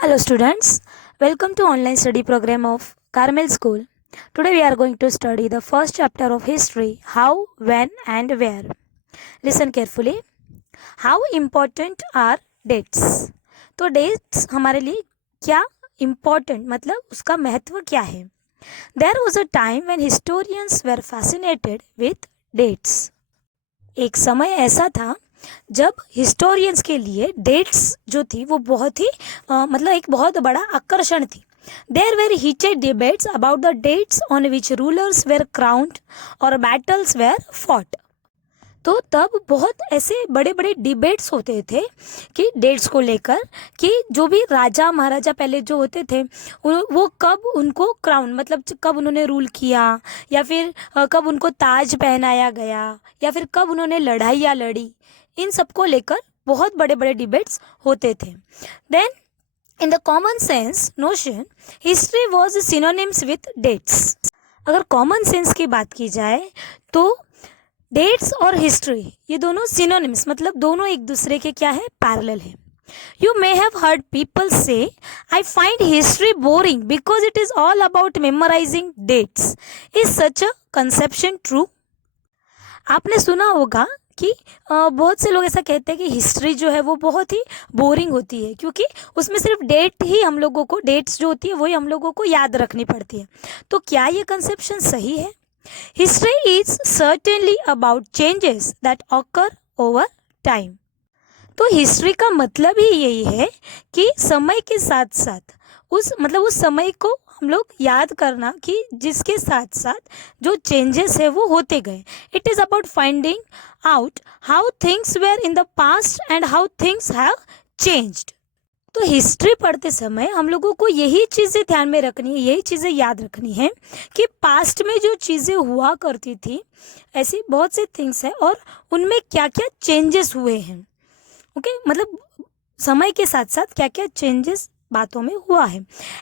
Hello students, welcome to online study program of Carmel School. Today we are going to study the first chapter of history, how, when and where. Listen carefully. How important are dates? तो dates हमारे लिए क्या important मतलब उसका महत्व क्या है? There was a time when historians were fascinated with dates. एक समय ऐसा था जब हिस्टोरियंस के लिए डेट्स जो थी वो बहुत ही मतलब एक बहुत बड़ा आकर्षण थी. There were heated debates about the dates on which rulers were crowned और बैटल्स वेर फॉट. तो तब बहुत ऐसे बड़े बड़े डिबेट्स होते थे कि डेट्स को लेकर कि जो भी राजा महाराजा पहले जो होते थे वो कब उनको क्राउन मतलब कब उन्होंने रूल किया या फिर कब उनको ताज पहनाया गया या फिर कब उन्होंने लड़ाइयाँ लड़ी. इन सब को लेकर बहुत बड़े बड़े डिबेट्स होते थे. Then in the common sense notion history was synonyms with dates. अगर कॉमन सेंस की बात की जाए तो डेट्स और हिस्ट्री ये दोनों सिनोनिम्स मतलब दोनों एक दूसरे के क्या है, पैरेलल है. You may have heard people say, I find history boring because it is all about memorizing dates. Is such a conception true? आपने सुना होगा कि बहुत से लोग ऐसा कहते हैं कि हिस्ट्री जो है वो बहुत ही बोरिंग होती है क्योंकि उसमें सिर्फ डेट ही हम लोगों को डेट्स जो होती है वही हम लोगों को याद रखनी पड़ती है. तो क्या ये कंसेप्शन सही है? History is certainly about changes that occur over time. तो हिस्ट्री का मतलब ही यही है कि समय के साथ साथ उस समय को हम लोग याद करना कि जिसके साथ साथ जो चेंजेस है वो होते गए. It is about finding out how things were in the past and how things have changed. तो हिस्ट्री पढ़ते समय हम लोगों को यही चीज़ें ध्यान में रखनी है, यही चीज़ें याद रखनी है कि पास्ट में जो चीज़ें हुआ करती थी ऐसी बहुत सी थिंग्स है और उनमें क्या क्या चेंजेस हुए हैं. ओके मतलब समय के साथ साथ क्या क्या चेंजेस बातों में हुआ है.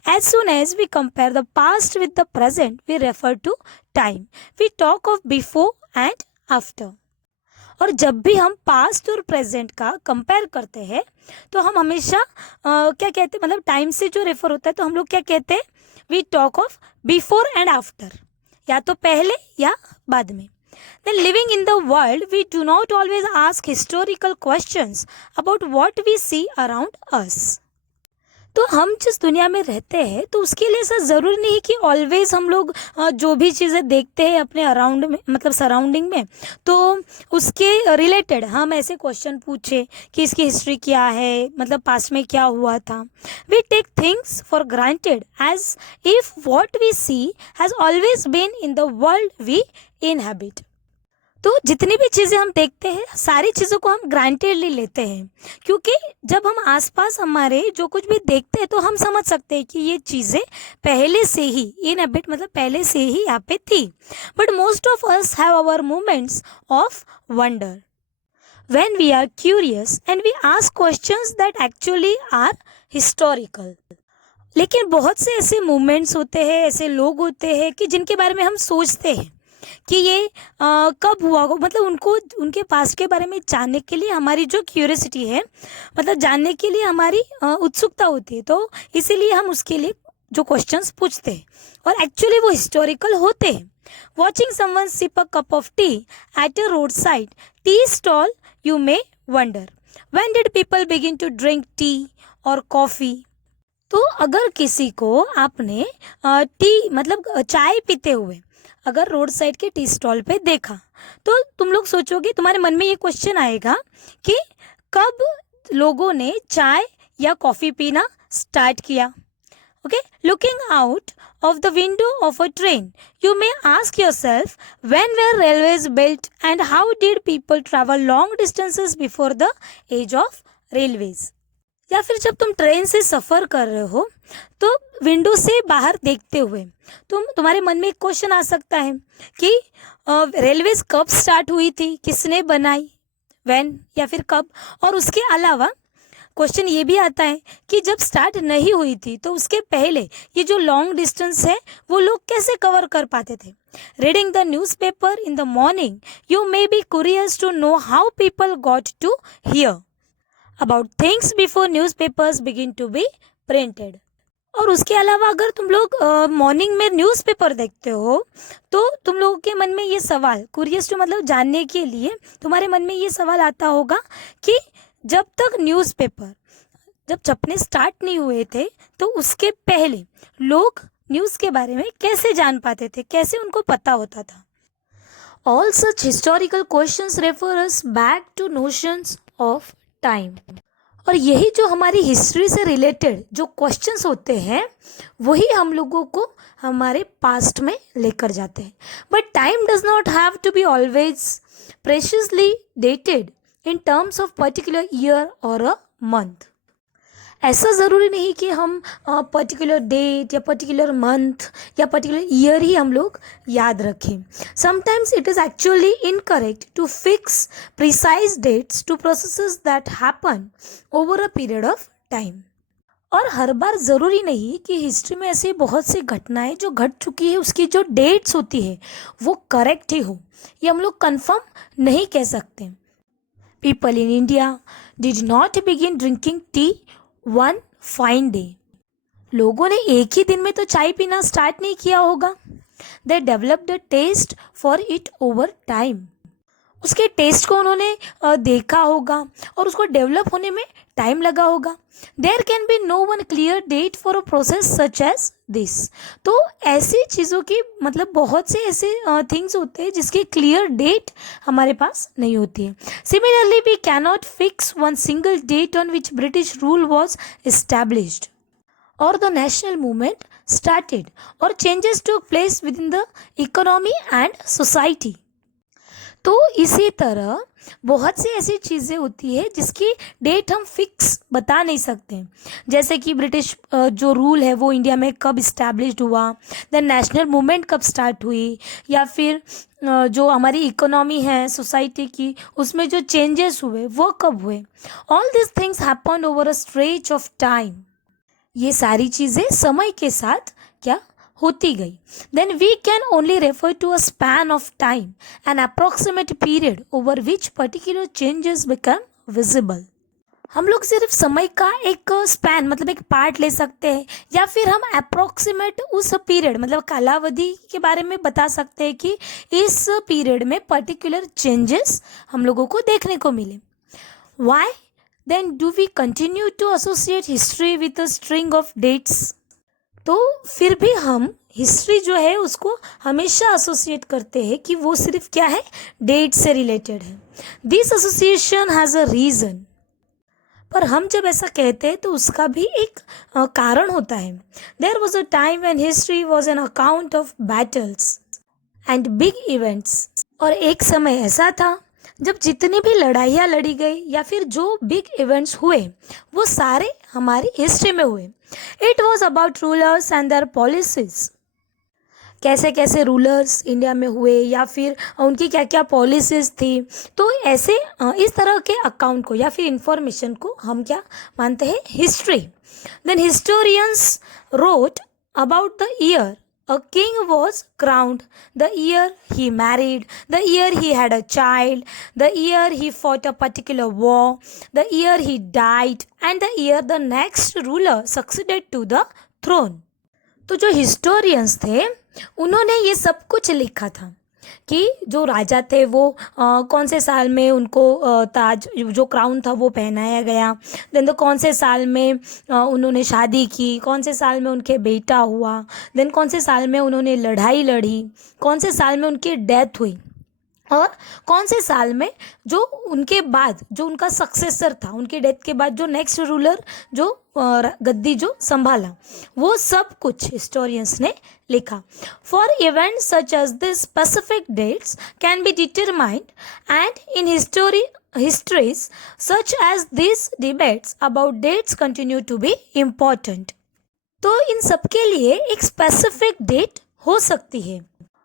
As soon as we compare the past with the present we refer to time. We talk of before and after. और जब भी हम पास्ट और प्रेजेंट का कंपेयर करते हैं तो हम हमेशा क्या कहते हैं मतलब टाइम से जो रेफर होता है तो हम लोग क्या कहते हैं, we talk of before and after, या तो पहले या बाद में. Then living in the world, we do not always ask historical questions about what we see around us. तो हम जिस दुनिया में रहते हैं तो उसके लिए ऐसा ज़रूरी नहीं कि ऑलवेज हम लोग जो भी चीज़ें देखते हैं अपने अराउंड में मतलब सराउंडिंग में तो उसके रिलेटेड हम ऐसे क्वेश्चन पूछे कि इसकी हिस्ट्री क्या है, मतलब पास्ट में क्या हुआ था. We take things for granted as if what we see has always been in the world we inhabit. तो जितनी भी चीज़ें हम देखते हैं सारी चीज़ों को हम ग्रांटेडली लेते हैं क्योंकि जब हम आसपास हमारे जो कुछ भी देखते हैं तो हम समझ सकते हैं कि ये चीज़ें पहले से ही इन हैबिट मतलब पहले से ही यहाँ पे थी. But most of us have our moments of wonder when we are curious and we ask questions that actually are historical. लेकिन बहुत से ऐसे मोमेंट्स होते हैं, ऐसे लोग होते हैं कि जिनके बारे में हम सोचते हैं कि ये कब हुआ हो, मतलब उनको उनके पास्ट के बारे में जानने के लिए हमारी जो क्यूरियोसिटी है मतलब जानने के लिए हमारी उत्सुकता होती है. तो इसीलिए हम उसके लिए जो क्वेश्चंस पूछते हैं और एक्चुअली वो हिस्टोरिकल होते हैं. Watching someone sip a cup of tea at a road side tea stall you may wonder when did people begin to drink tea और कॉफ़ी. तो अगर किसी को आपने टी मतलब चाय पीते हुए अगर रोड साइड के टी स्टॉल पे देखा तो तुम लोग सोचोगे, तुम्हारे मन में ये क्वेश्चन आएगा कि कब लोगों ने चाय या कॉफ़ी पीना स्टार्ट किया. Okay, looking out of the window of a train, you may ask yourself when were railways built and how did people travel long distances before the age of railways. या फिर जब तुम train से सफ़र कर रहे हो तो विंडो से बाहर देखते हुए तुम्हारे मन में एक क्वेश्चन आ सकता है कि रेलवेज कब स्टार्ट हुई थी, किसने बनाई, व्हेन या फिर कब. और उसके अलावा क्वेश्चन ये भी आता है कि जब स्टार्ट नहीं हुई थी तो उसके पहले ये जो लॉन्ग डिस्टेंस है वो लोग कैसे कवर कर पाते थे. Reading the newspaper in the morning you may be curious to know how people got to hear about things before newspapers begin to be printed. और उसके अलावा अगर तुम लोग मॉर्निंग में न्यूज़पेपर देखते हो तो तुम लोगों के मन में ये सवाल, क्यूरियस टू मतलब जानने के लिए तुम्हारे मन में ये सवाल आता होगा कि जब तक न्यूज़पेपर जब छपने स्टार्ट नहीं हुए थे तो उसके पहले लोग न्यूज़ के बारे में कैसे जान पाते थे, कैसे उनको पता होता था। All such historical questions refer us back to notions of time. और यही जो हमारी हिस्ट्री से रिलेटेड जो क्वेश्चंस होते हैं वही हम लोगों को हमारे पास्ट में लेकर जाते हैं। But time does not have to be always precisely dated in terms of particular year और अ मंथ। ऐसा ज़रूरी नहीं कि हम पर्टिकुलर डेट या पर्टिकुलर मंथ या पर्टिकुलर ईयर ही हम लोग याद रखें। Sometimes it is actually incorrect to fix precise dates to processes that happen over a period of time. और हर बार ज़रूरी नहीं कि हिस्ट्री में ऐसी बहुत सी घटनाएं जो घट चुकी है उसकी जो डेट्स होती है वो करेक्ट ही हो, ये हम लोग कंफर्म नहीं कह सकते। People in India did not begin drinking tea one fine day. लोगों ने एक ही दिन में तो चाय पीना स्टार्ट नहीं किया होगा। They developed a taste for it over time. उसके टेस्ट को उन्होंने देखा होगा और उसको डेवलप होने में टाइम लगा होगा। There can be no one clear date for a process such as this. तो ऐसी चीज़ों की मतलब बहुत से ऐसे थिंग्स होते हैं जिसकी क्लियर डेट हमारे पास नहीं होती है। Similarly we cannot fix one single date on which British rule was established और द नेशनल मूवमेंट स्टार्टेड और changes took place within the economy and society. तो इसी तरह बहुत सी ऐसी चीज़ें होती है जिसकी डेट हम फिक्स बता नहीं सकते। जैसे कि ब्रिटिश जो रूल है वो इंडिया में कब इस्टेब्लिश्ड हुआ, देन नेशनल मूवमेंट कब स्टार्ट हुई, या फिर जो हमारी इकोनॉमी है सोसाइटी की उसमें जो चेंजेस हुए वो कब हुए। All this things happen over a stretch of time. ये सारी चीज़ें समय के साथ क्या होती गई। Then we can only refer to a span of time an approximate period over which particular changes become visible. हम लोग सिर्फ समय का एक स्पैन मतलब एक पार्ट ले सकते हैं या फिर हम अप्रोक्सीमेट उस पीरियड मतलब कालावधि के बारे में बता सकते हैं कि इस पीरियड में पर्टिकुलर चेंजेस हम लोगों को देखने को मिले। Why then do we continue to associate history with a string of dates. तो फिर भी हम हिस्ट्री जो है उसको हमेशा एसोसिएट करते हैं कि वो सिर्फ क्या है, डेट से रिलेटेड है। This association has a reason. पर हम जब ऐसा कहते हैं तो उसका भी एक कारण होता है। There was a time when history was an account of battles and big events. और एक समय ऐसा था जब जितनी भी लड़ाइयाँ लड़ी गई या फिर जो बिग इवेंट्स हुए वो सारे हमारी हिस्ट्री में हुए। It was about rulers and there policies. कैसे कैसे रूलर्स इंडिया में हुए या फिर उनकी क्या क्या पॉलिसीज थी। तो ऐसे इस तरह के अकाउंट को या फिर इंफॉर्मेशन को हम क्या मानते हैं, history. Then historians wrote about the year a king was crowned, the year he married, the year he had a child, the year he fought a particular war, the year he died, and the year the next ruler succeeded to the throne. तो जो historians थे उन्होंने ये सब कुछ लिखा था कि जो राजा थे वो कौन से साल में उनको ताज जो क्राउन था वो पहनाया गया, देन तो कौन से साल में उन्होंने शादी की, कौन से साल में उनके बेटा हुआ, देन कौन से साल में उन्होंने लड़ाई लड़ी, कौन से साल में उनकी डेथ हुई, और कौन से साल में जो उनके बाद जो उनका सक्सेसर था, उनकी डेथ के बाद जो नेक्स्ट रूलर जो गद्दी जो संभाला, वो सब कुछ हिस्टोरियंस ने लिखा। For events such as this specific dates can be determined and in histories such as these debates about dates continue to be important। तो इन सब के लिए एक स्पेसिफिक डेट हो सकती है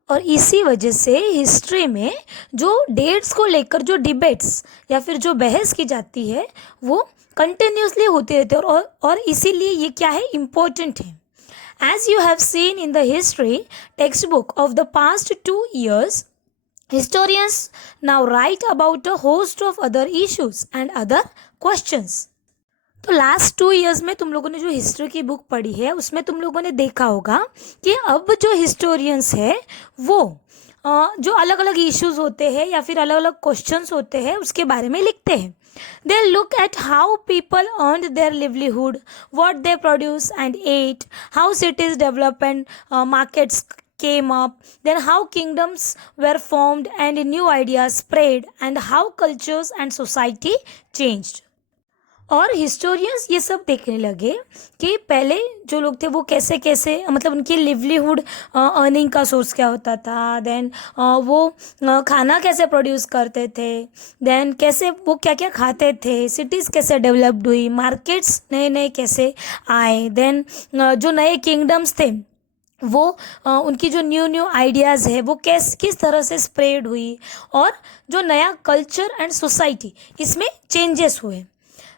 और इसी वजह से हिस्ट्री में जो डेट्स को लेकर जो डिबेट्स या फिर जो बहस की जाती है वो कंटिन्यूसली होती रहती है और इसीलिए ये क्या है, इम्पोर्टेंट है। As you have seen in the history text book of the past 2 years, historians now write about a host of other issues and other questions। तो लास्ट 2 इयर्स में तुम लोगों ने जो हिस्ट्री की बुक पढ़ी है उसमें तुम लोगों ने देखा होगा कि अब जो हिस्टोरियंस है वो जो अलग अलग इश्यूज होते हैं या फिर अलग अलग क्वेश्चंस होते हैं उसके बारे में लिखते हैं. They look at how people earn their livelihood, what they produce and eat, how cities develop and markets came up, then how kingdoms were formed and new ideas spread, and how cultures and society changed. और historians ये सब देखने लगे कि पहले जो लोग थे वो कैसे कैसे मतलब उनकी लिवलीहुड अर्निंग का सोर्स क्या होता था, देन वो खाना कैसे प्रोड्यूस करते थे, देन कैसे वो क्या क्या खाते थे, सिटीज़ कैसे डेवलप्ड हुई, मार्केट्स नए नए कैसे आए, देन जो नए किंगडम्स थे वो उनकी जो न्यू न्यू आइडियाज़ है वो किस तरह से स्प्रेड हुई, और जो नया कल्चर एंड सोसाइटी इसमें चेंजेस हुए.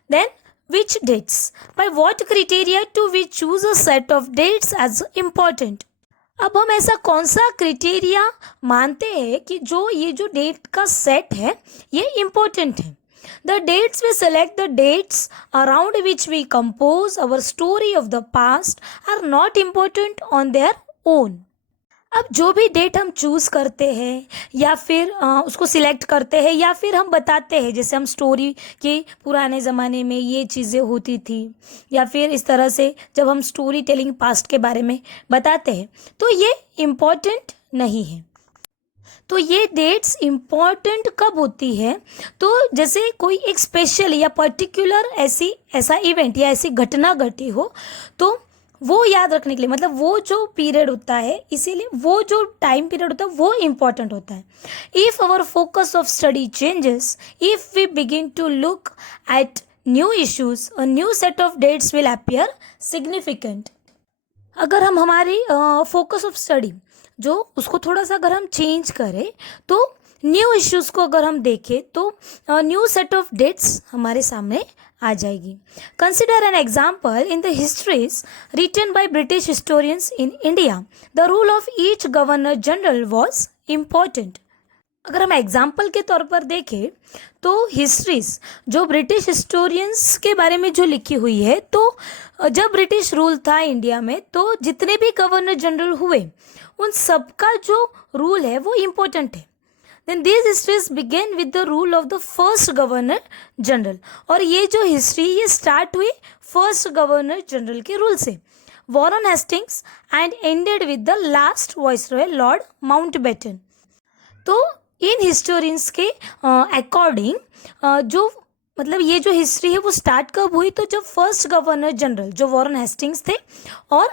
Then, which dates? By what criteria do we choose a set of dates as important? अब हम ऐसा कौन सा क्रिटेरिया मानते हैं कि जो ये जो डेट का सेट है ये इम्पोर्टेंट है. The dates we select, the dates around which we compose our story of the past are not important on their own. अब जो भी डेट हम चूज़ करते हैं या फिर उसको सिलेक्ट करते हैं या फिर हम बताते हैं, जैसे हम स्टोरी के पुराने ज़माने में ये चीज़ें होती थी, या फिर इस तरह से जब हम स्टोरी टेलिंग पास्ट के बारे में बताते हैं तो ये इम्पॉर्टेंट नहीं है. तो ये डेट्स इम्पॉर्टेंट कब होती है, तो जैसे कोई एक स्पेशल या पर्टिकुलर ऐसा इवेंट या ऐसी घटना घटी हो तो वो याद रखने के लिए, मतलब वो जो पीरियड होता है इसीलिए वो जो टाइम पीरियड होता है वो इम्पॉर्टेंट होता है. If our focus of study changes, if we begin to look at new issues, a new set of dates will appear significant. अगर हम हमारी फोकस ऑफ स्टडी जो उसको थोड़ा सा अगर हम चेंज करें तो न्यू इश्यूज़ को अगर हम देखें तो न्यू सेट ऑफ डेट्स हमारे सामने आ जाएगी. Consider an example in the histories written by British historians in India. The rule of each governor general was important. अगर हम एग्जाम्पल के तौर पर देखें तो हिस्ट्रीज जो ब्रिटिश हिस्टोरियंस के बारे में जो लिखी हुई है, तो जब ब्रिटिश रूल था इंडिया में तो जितने भी गवर्नर जनरल हुए उन सबका जो रूल है वो इम्पोर्टेंट है. Then these histories begin with the rule of the first governor general. और ये जो हिस्ट्री ये स्टार्ट हुई फर्स्ट गवर्नर जनरल के रूल से, Warren Hastings, and ended with the last viceroy Lord Mountbatten. तो इन हिस्टोरियंस के अकॉर्डिंग जो मतलब ये जो हिस्ट्री है वो स्टार्ट कब हुई, तो जब फर्स्ट गवर्नर जनरल जो वॉरेन हेस्टिंग्स थे, और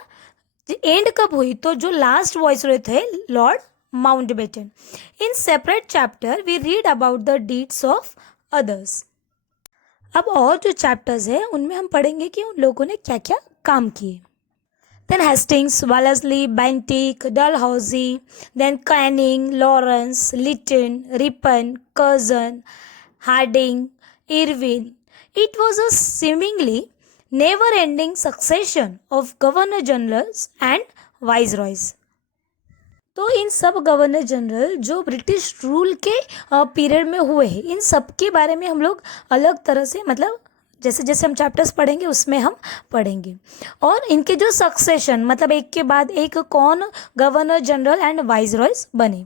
एंड कब हुई तो जो लास्ट वाइसरॉय थे Lord Mountbatten. In separate chapter we read about the deeds of others. अब और जो चैप्टर्स है उनमें हम पढ़ेंगे कि उन लोगों ने क्या क्या काम किए. Then Hastings, Wellesley, Bentinck, Dalhousie, then Canning, Lawrence, Lytton, Ripon, Curzon, Harding, Irwin. It was a seemingly never-ending succession of governor generals and viceroys. तो इन सब गवर्नर जनरल जो ब्रिटिश रूल के पीरियड में हुए हैं इन सब के बारे में हम लोग अलग तरह से, मतलब जैसे जैसे हम चैप्टर्स पढ़ेंगे उसमें हम पढ़ेंगे. और इनके जो सक्सेशन मतलब एक के बाद एक कौन गवर्नर जनरल एंड वाइसरॉयज बने.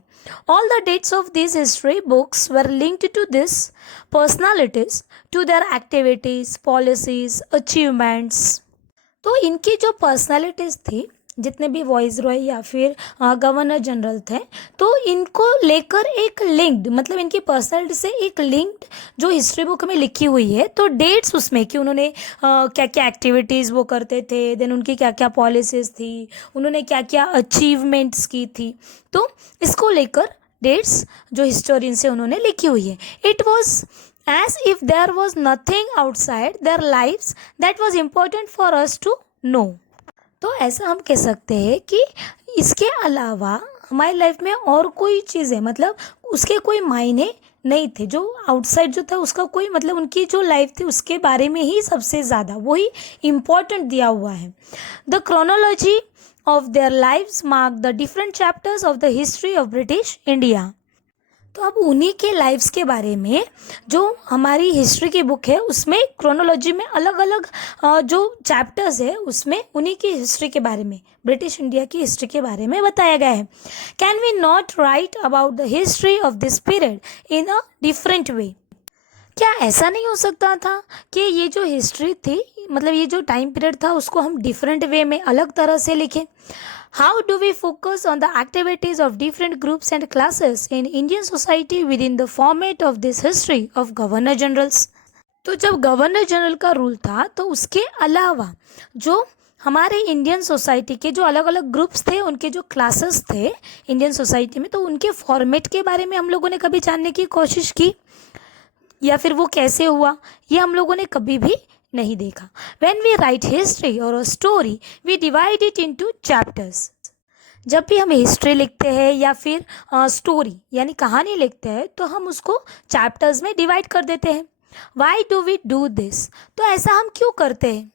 All the dates of this history books were linked to this personalities, to their activities, policies, achievements. तो इनकी जो पर्सनालिटीज थी, जितने भी वाइसरॉय या फिर गवर्नर जनरल थे, तो इनको लेकर एक लिंक्ड, मतलब इनकी पर्सनालिटी से एक लिंक्ड जो हिस्ट्री बुक में लिखी हुई है, तो डेट्स उसमें कि उन्होंने क्या क्या एक्टिविटीज़ वो करते थे, देन उनकी क्या क्या पॉलिसीज़ थी, उन्होंने क्या क्या अचीवमेंट्स की थी, तो इसको लेकर डेट्स जो हिस्टोरियन से उन्होंने लिखी हुई है. It was as if there was nothing outside their lives that was important for us to know. तो ऐसा हम कह सकते हैं कि इसके अलावा हमारी लाइफ में और कोई चीज़ है, मतलब उसके कोई मायने नहीं थे, जो आउटसाइड जो था उसका कोई मतलब उनकी जो लाइफ थी उसके बारे में ही सबसे ज़्यादा वही इम्पोर्टेंट दिया हुआ है. The chronology of their lives mark the different chapters of the history of British India. तो अब उन्हीं के लाइफ्स के बारे में जो हमारी हिस्ट्री की बुक है उसमें क्रोनोलॉजी में अलग अलग जो चैप्टर्स है उसमें उन्हीं की हिस्ट्री के बारे में, ब्रिटिश इंडिया की हिस्ट्री के बारे में बताया गया है. Can we not write about the history of this period in a different way? क्या ऐसा नहीं हो सकता था कि ये जो हिस्ट्री थी, मतलब ये जो टाइम पीरियड था, उसको हम डिफरेंट वे में अलग तरह से लिखें? How do we focus on the activities of different groups and classes in Indian society within the format of this history of governor generals? तो जब गवर्नर जनरल का रूल था तो उसके अलावा जो हमारे इंडियन सोसाइटी के जो अलग अलग ग्रुप्स थे, उनके जो क्लासेस थे इंडियन सोसाइटी में, तो उनके फॉर्मेट के बारे में हम लोगों ने कभी जानने की कोशिश की? या फिर वो कैसे हुआ, ये हम लोगों ने कभी भी नहीं देखा. When we write history or a story, we divide it into chapters. जब भी हम हिस्ट्री लिखते हैं या फिर स्टोरी यानी कहानी लिखते हैं तो हम उसको चैप्टर्स में डिवाइड कर देते हैं. Why do we do this? तो ऐसा हम क्यों करते हैं?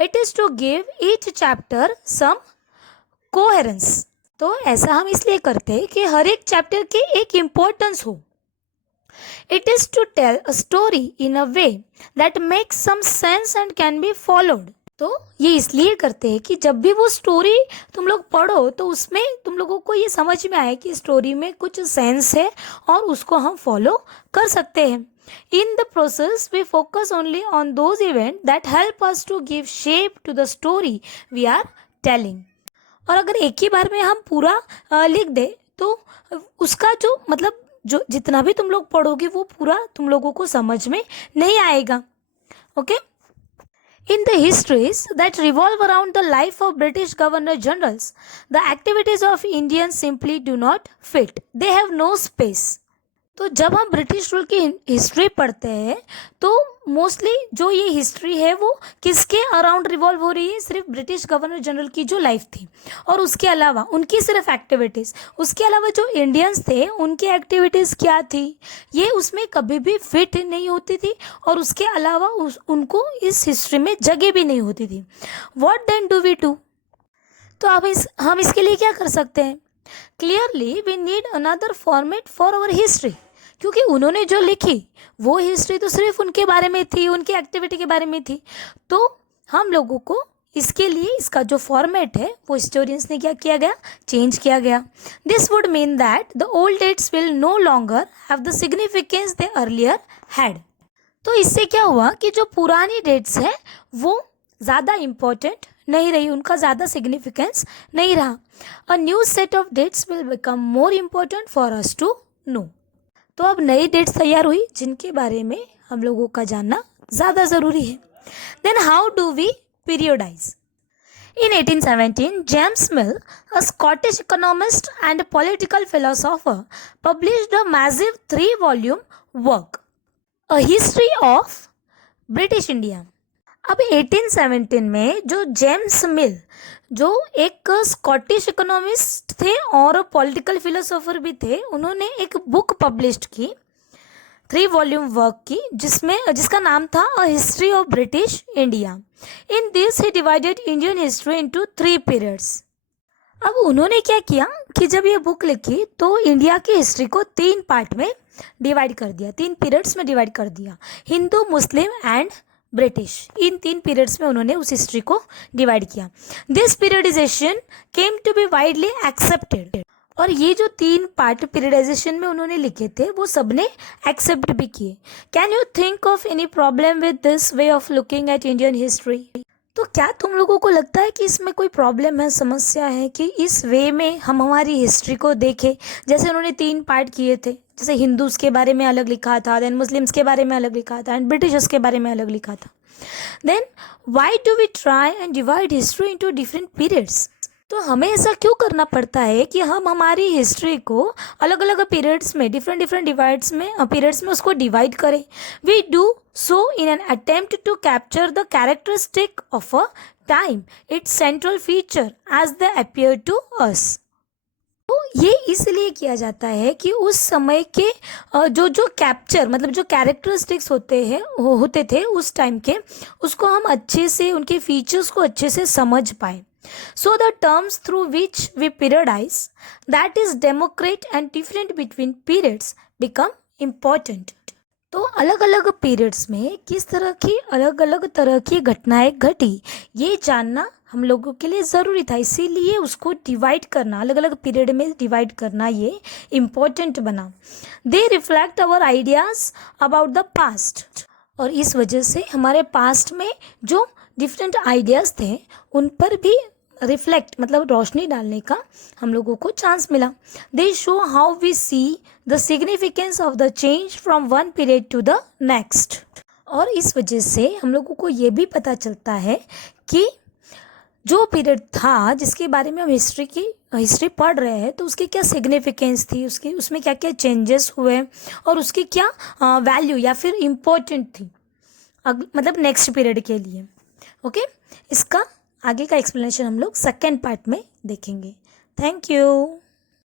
It is to give each chapter some coherence. तो ऐसा हम इसलिए करते हैं कि हर एक चैप्टर की एक इम्पोर्टेंस हो. It is to tell a story in a way that makes some sense and can be followed. तो ये इसलिए करते हैं कि जब भी वो स्टोरी तुम लोग पढ़ो तो उसमें तुम लोगों को ये समझ में आए कि स्टोरी में कुछ सेंस है और उसको हम फॉलो कर सकते हैं. In the process, we focus only on those events that help us to give shape to the story we are telling. और अगर एक ही बार में हम पूरा लिख दे तो उसका जो मतलब जो जितना भी तुम लोग पढ़ोगे वो पूरा तुम लोगों को समझ में नहीं आएगा. Okay. In the histories that revolve around the life of British Governor Generals, the activities of Indians simply do not fit. They have no space. तो जब हम ब्रिटिश रूल की हिस्ट्री पढ़ते हैं तो मोस्टली जो ये हिस्ट्री है वो किसके अराउंड रिवॉल्व हो रही है? सिर्फ ब्रिटिश गवर्नर जनरल की जो लाइफ थी और उसके अलावा उनकी सिर्फ एक्टिविटीज़, उसके अलावा जो इंडियंस थे उनकी एक्टिविटीज़ क्या थी ये उसमें कभी भी फिट नहीं होती थी और उसके अलावा उनको इस हिस्ट्री में जगह भी नहीं होती थी. What then do we do? तो अब हम इसके लिए क्या कर सकते हैं? Clearly we need another format for our history. क्योंकि उन्होंने जो लिखी वो हिस्ट्री तो सिर्फ उनके बारे में थी, उनकी एक्टिविटी के बारे में थी. तो हम लोगों को इसके लिए इसका जो फॉर्मेट है वो हिस्टोरियंस ने क्या किया गया? चेंज किया गया. This would mean that the old dates will no longer have the significance they earlier had. तो इससे क्या हुआ कि जो पुरानी डेट्स है वो ज़्यादा इम्पोर्टेंट नहीं रही, उनका ज़्यादा सिग्निफिकेंस नहीं रहा. A new set of dates will become more important for us to know. तो अब नई डेट्स तैयार हुई जिनके बारे में हम लोगों का जानना ज़्यादा ज़रूरी है. Then how do we periodize? In 1817, James Mill, a Scottish economist and political philosopher, published a massive 3-volume work, A History of British India. अब 1817 में जो जेम्स मिल, जो एक स्कॉटिश इकोनॉमिस्ट थे और पॉलिटिकल फिलोसोफर भी थे, उन्होंने एक बुक पब्लिश की, 3-वॉल्यूम वर्क की, जिसका नाम था a history of British India. In this he divided Indian history into 3 periods. अब उन्होंने क्या किया कि जब ये बुक लिखी तो इंडिया की हिस्ट्री को 3 पार्ट में डिवाइड कर दिया, 3 पीरियड्स में डिवाइड कर दिया. Hindu, Muslim and British, in 3 periods में उन्होंने उस हिस्ट्री को डिवाइड किया. This periodisation came to be widely accepted. और ये जो 3 पार्ट पीरियडाइजेशन में उन्होंने लिखे थे वो सबने एक्सेप्ट भी किए. Can you think of any problem with this way of looking at Indian history? तो क्या तुम लोगों को लगता है कि इसमें कोई प्रॉब्लम है, समस्या है कि इस वे में हम हमारी हिस्ट्री को देखें? जैसे उन्होंने 3 पार्ट किए थे, जैसे हिंदूज के बारे में अलग लिखा था, देन मुस्लिम्स के बारे में अलग लिखा था एंड ब्रिटिशर्स के बारे में अलग लिखा था. Then why do we try and divide history into different periods? तो हमें ऐसा क्यों करना पड़ता है कि हम हमारी हिस्ट्री को अलग अलग पीरियड्स में, डिफरेंट डिवाइड्स में, पीरियड्स में उसको डिवाइड करें? We do so in an attempt to capture the characteristic of a time, its central feature as they appear to us. तो ये इसलिए किया जाता है कि उस समय के जो कैप्चर, मतलब जो कैरेक्टरिस्टिक्स होते थे उस टाइम के, उसको हम अच्छे से, उनके फीचर्स को अच्छे से समझ पाए. So the terms through which we periodize, that is democrate and different between periods, become important. तो अलग अलग पीरियड्स में किस तरह की घटनाएं घटी, ये जानना हम लोगों के लिए ज़रूरी था, इसीलिए उसको डिवाइड करना, अलग अलग पीरियड में डिवाइड करना ये इम्पोर्टेंट बना. They reflect our ideas about the past. और इस वजह से हमारे पास्ट में जो डिफरेंट आइडियाज़ थे उन पर भी रिफ्लेक्ट मतलब रोशनी डालने का हम लोगों को चांस मिला. They show how we see the significance of the change from one period to the next. और इस वजह से हम लोगों को ये भी पता चलता है कि जो पीरियड था जिसके बारे में हम हिस्ट्री पढ़ रहे हैं तो उसकी क्या सिग्निफिकेंस थी, उसमें क्या क्या चेंजेस हुए और उसकी क्या वैल्यू या फिर इम्पोर्टेंट थी मतलब नेक्स्ट पीरियड के लिए. ओके, इसका आगे का एक्सप्लेनेशन हम लोग सेकेंड पार्ट में देखेंगे. Thank you.